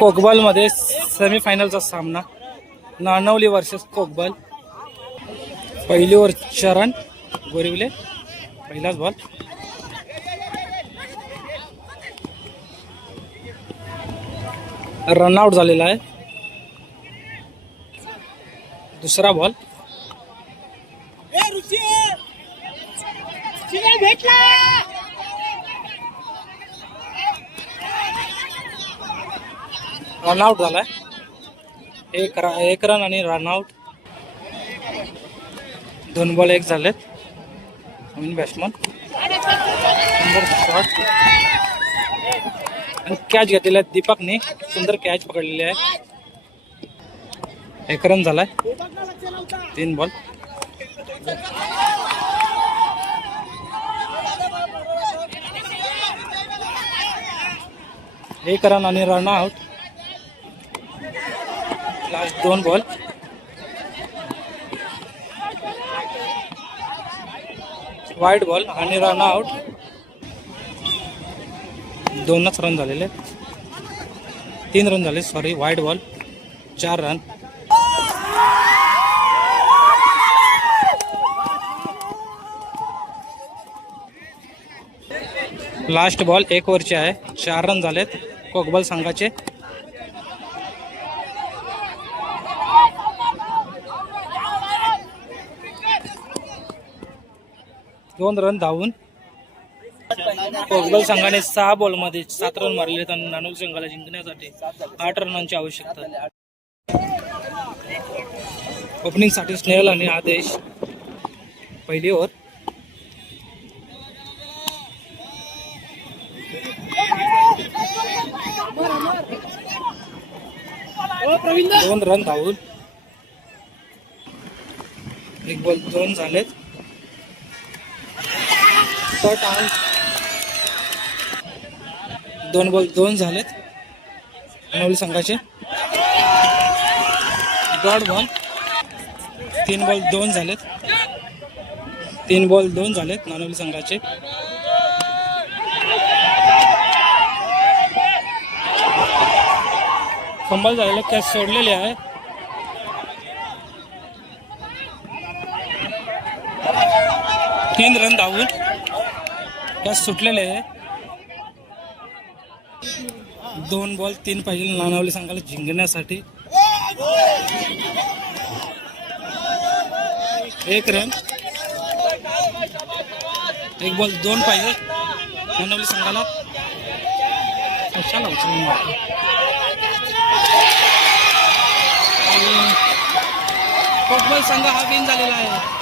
कोकबल मध्ये सेमीफायनलचा सामना नानवली वर्सेस कोकबल. पहिली ओव्हर चरण गोरिवले, पहिलाच बॉल. रनआउट झालेला आहे. दुसरा बॉल. रनआउट झालाय. एक रन आणि रनआउट. 2 बॉल 1 झालेत. नवीन बॅट्समन सुंदर शॉट आणि कॅच घेतलेला आहे दीपकने. सुंदर कॅच पकडलेली आहे. 1 रन झालाय. 3 बॉल. एक रन आणि run out. Last 2 ball. Wide ball आणि रनआउट. 2च रन झालेले. 3 रन झाले, sorry. Wide ball. 4 run. Last ball 1 ओव्हरचे आहे. 4 रन झालेत कोकबल संघाचे. दोन रन धावून कोकबल संघाने 6 बॉलमध्ये 7 रन मारले आणि नानवली संघाला जिंकण्यासाठी 8 रनांची आवश्यकता. ओपनिंग साठी स्नेहल आणि आदेश. पहिली ओव्हर. दोन रन धावून 1 बॉल 2 झालेत. Cut out. 2 बॉल 2 झालेत नानवली संघाचे. Dot ball. 3 बॉल 2 झालेत. 3 बॉल 2 झालेत नानवली संघाचे. फंबल झालेले, कॅच सोडलेले आहे. तीन रन धावून कॅच सुटलेले आहे. 2 बॉल 3 पाहिजे नानवली संघाला जिंकण्यासाठी. 1 रन. 1 बॉल 2 पाहिजे नानवली संघाला. कशाला उचलून मारतो. कोकबल संघ हा विन झालेला आहे.